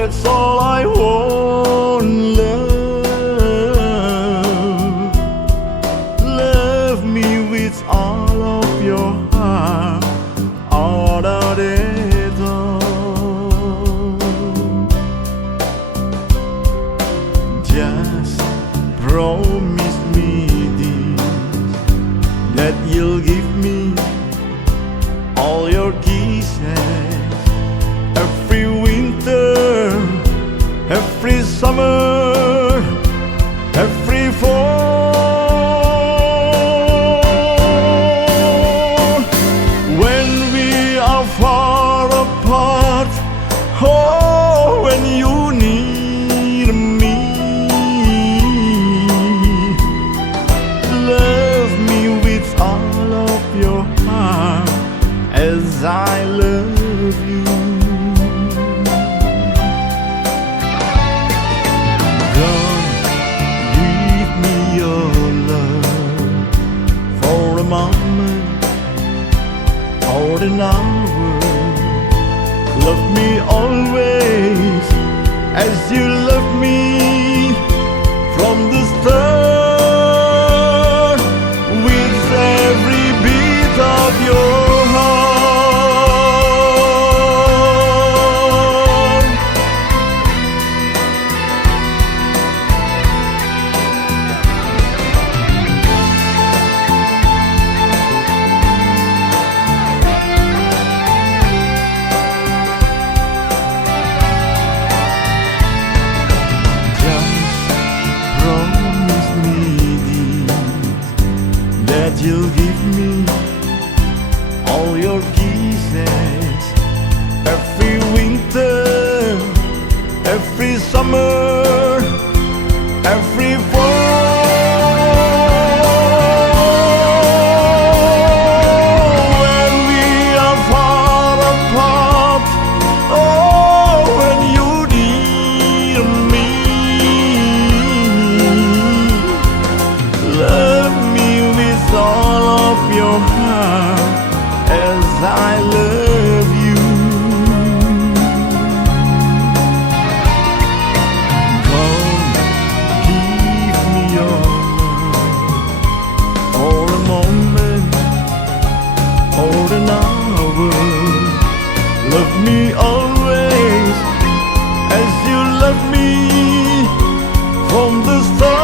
That's all I want, love. Love me with all of your heart, all of it all. Just promise me this, that you'll give me all your kisses every winter, every summer, every fall. When we are far apart, oh, when you need me, love me with all of your heart as I love you. Don't give me your love for a moment or an hour. Love me always as you love me from the start, with every beat of your that you'll give me all your kisses every winter, every summer, every fall. When we are far apart, oh, when you need me, love me with all of your heart as I love you. Come, give me your love for a moment or an hour. Love me always as you love me from the start.